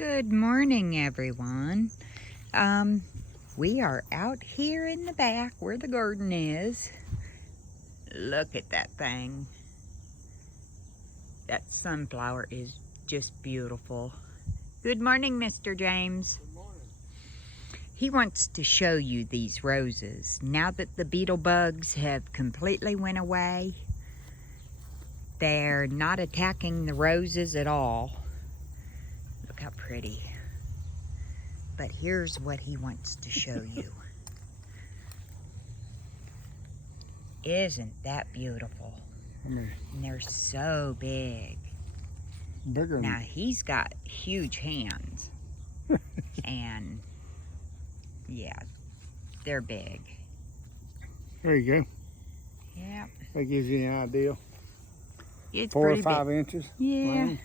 Good morning, everyone. We are out here in the back where the garden is. Look at that thing. That sunflower is just beautiful. Good morning, Mr. James. Good morning. He wants to show you these roses. Now that the beetle bugs have completely went away, they're not attacking the roses at all. Look how pretty. But here's what he wants to show you. Isn't that beautiful? And they're so big. Bigger. Now he's got huge hands. And yeah, they're big. There you go. Yeah. That gives you an idea. It's 4 or pretty 5 big. inches. Yeah. Long.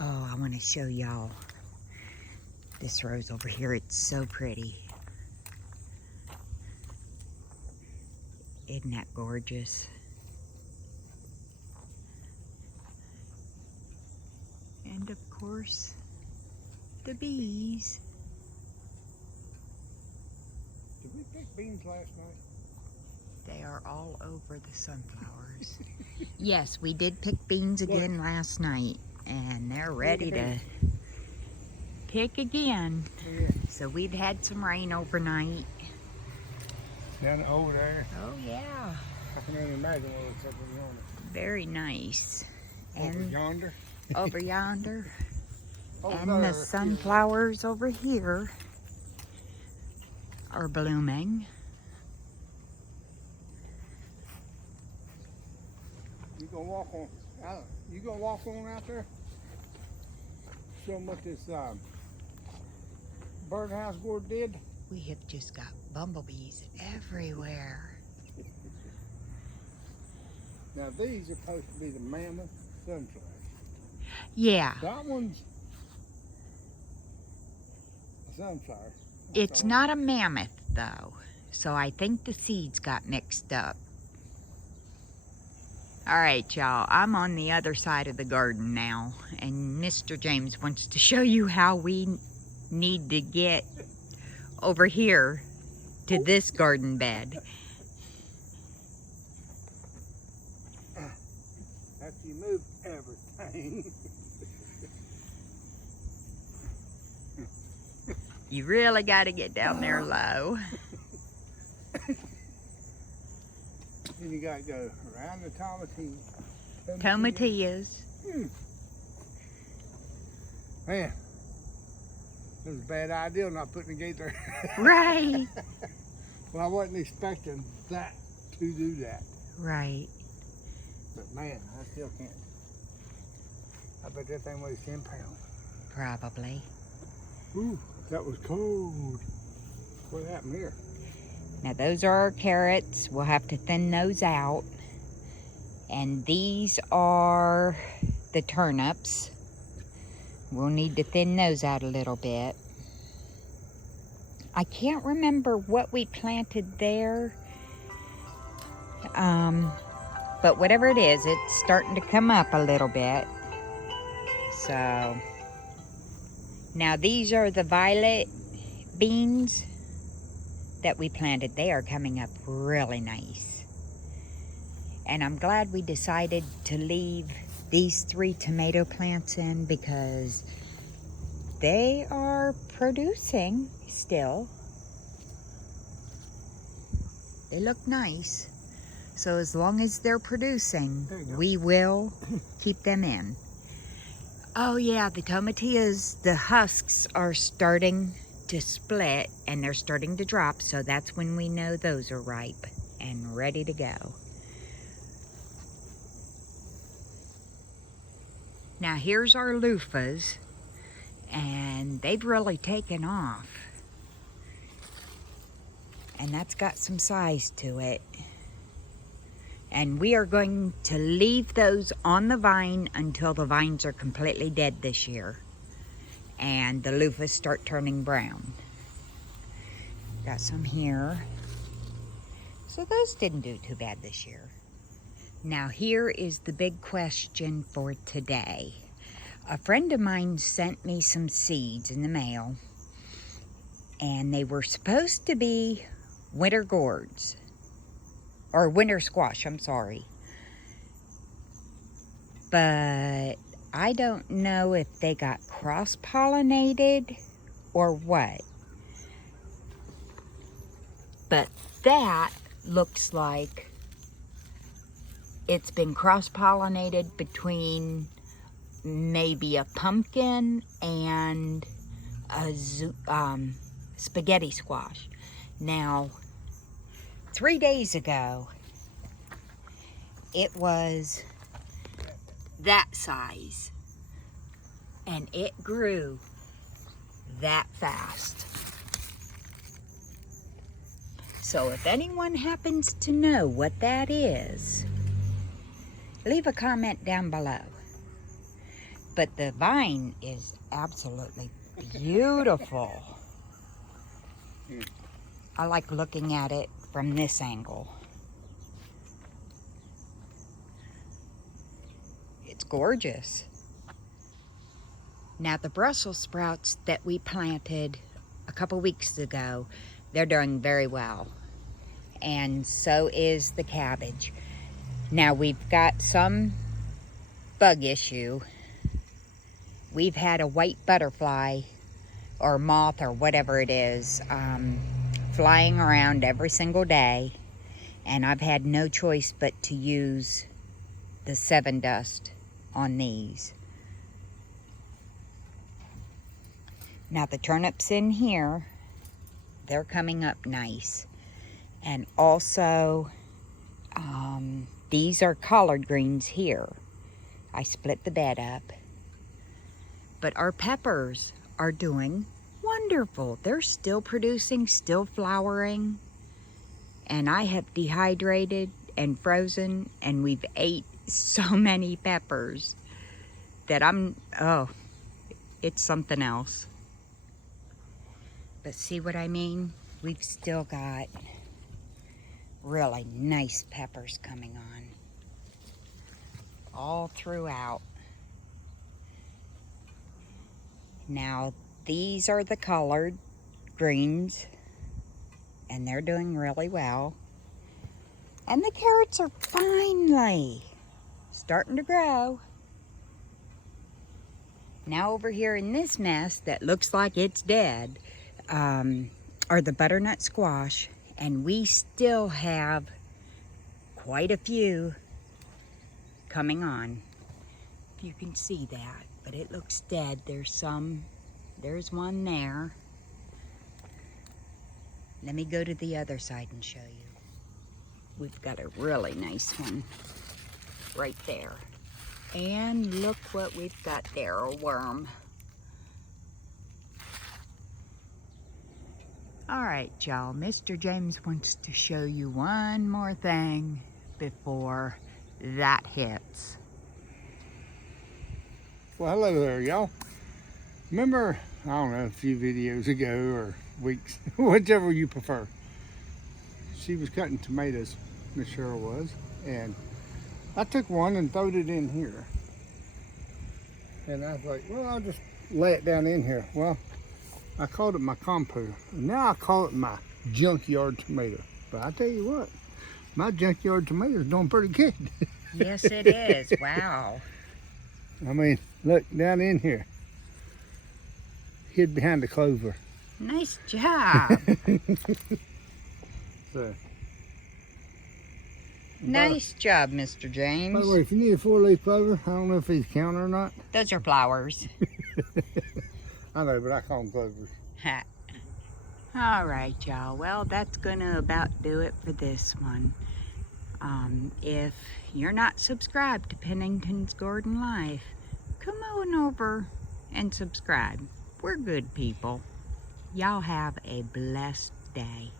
Oh, I want to show y'all this rose over here. It's so pretty. Isn't that gorgeous? And of course, the bees. Did we pick beans last night? They are all over the sunflowers. Yes, we did pick beans again last night, and they're ready to pick again. Yeah. So we've had some rain overnight. Down over there. Oh yeah. I can only imagine what it's up in yonder. Very nice. Over And yonder. over yonder. Over And there. the sunflowers over here are blooming. You gonna walk on? You gonna walk on out there? Show them what this birdhouse gourd did. We have just got bumblebees everywhere. Now these are supposed to be the Mammoth Sunflowers. Yeah, That one's a sunflower. it's not a mammoth though, so I think the seeds got mixed up. All right, y'all, I'm on the other side of the garden now, and Mr. James wants to show you how we need to get over here to this garden bed. After you move everything. You really got to get down there low. Then you gotta go around the tomatillas. Tomatillas. Man, it was a bad idea not putting the gate there. Right. Well, I wasn't expecting that to do that. Right. But man, I still can't. I bet that thing weighs 10 pounds. Probably. Ooh, that was cold. What happened here? Now those are our carrots. We'll have to thin those out. And these are the turnips. We'll need to thin those out a little bit. I can't remember what we planted there. But whatever it is, it's starting to come up a little bit. So now these are the violet beans that we planted. They are coming up really nice. And I'm glad we decided to leave these 3 tomato plants in because they are producing still. They look nice. So as long as they're producing, we will keep them in. Oh yeah, the tomatillas, the husks are starting to split and they're starting to drop, so that's when we know those are ripe and ready to go. Now here's our loofahs, and they've really taken off, and that's got some size to it. And we are going to leave those on the vine until the vines are completely dead this year and the loofahs start turning brown. Got some here. So those didn't do too bad this year. Now here is the big question for today. A friend of mine sent me some seeds in the mail, and they were supposed to be winter gourds, or winter squash, I'm sorry. But I don't know if they got cross-pollinated or what. But that looks like it's been cross-pollinated between maybe a pumpkin and a spaghetti squash. Now, 3 days ago, it was that size, and it grew that fast. So if anyone happens to know what that is, leave a comment down below. But the vine is absolutely beautiful. I like looking at it from this angle. It's gorgeous. Now the Brussels sprouts that we planted a couple weeks ago, they're doing very well. And so is the cabbage. Now we've got some bug issue. We've had a white butterfly or moth or whatever it is flying around every single day, and I've had no choice but to use the 7 dust on these. Now the turnips in here, they're coming up nice. And also these are collard greens here. I split the bed up. But our peppers are doing wonderful. They're still producing, still flowering. And I have dehydrated and frozen, and we've ate so many peppers that it's something else. But see what I mean? We've still got really nice peppers coming on all throughout. Now these are the collard greens, and they're doing really well. And the carrots are finally starting to grow. Now over here in this mess that looks like it's dead are the butternut squash, and we still have quite a few coming on. If you can see that, but it looks dead. There's one there. Let me go to the other side and show you. We've got a really nice one right there. And look what we've got there, a worm. All right, y'all, Mr. James wants to show you one more thing before that hits. Well, hello there, y'all. Remember, I don't know, a few videos ago or weeks, whichever you prefer, she was cutting tomatoes, Miss Cheryl was, and I took one and throwed it in here. And I was like, well, I'll just lay it down in here. Well, I called it my compost, and now I call it my junkyard tomato. But I tell you what, my junkyard tomato is doing pretty good. Yes, it is. Wow. I mean, look, down in here. Hid behind the clover. Nice job. So, Nice job, Mr. by James. the way, if you need a 4-leaf clover, I don't know if he's counter or not. Those are flowers. I know, but I call them clovers. All right, y'all. Well, that's going to about do it for this one. If you're not subscribed to Pennington's Garden Life, come on over and subscribe. We're good people. Y'all have a blessed day.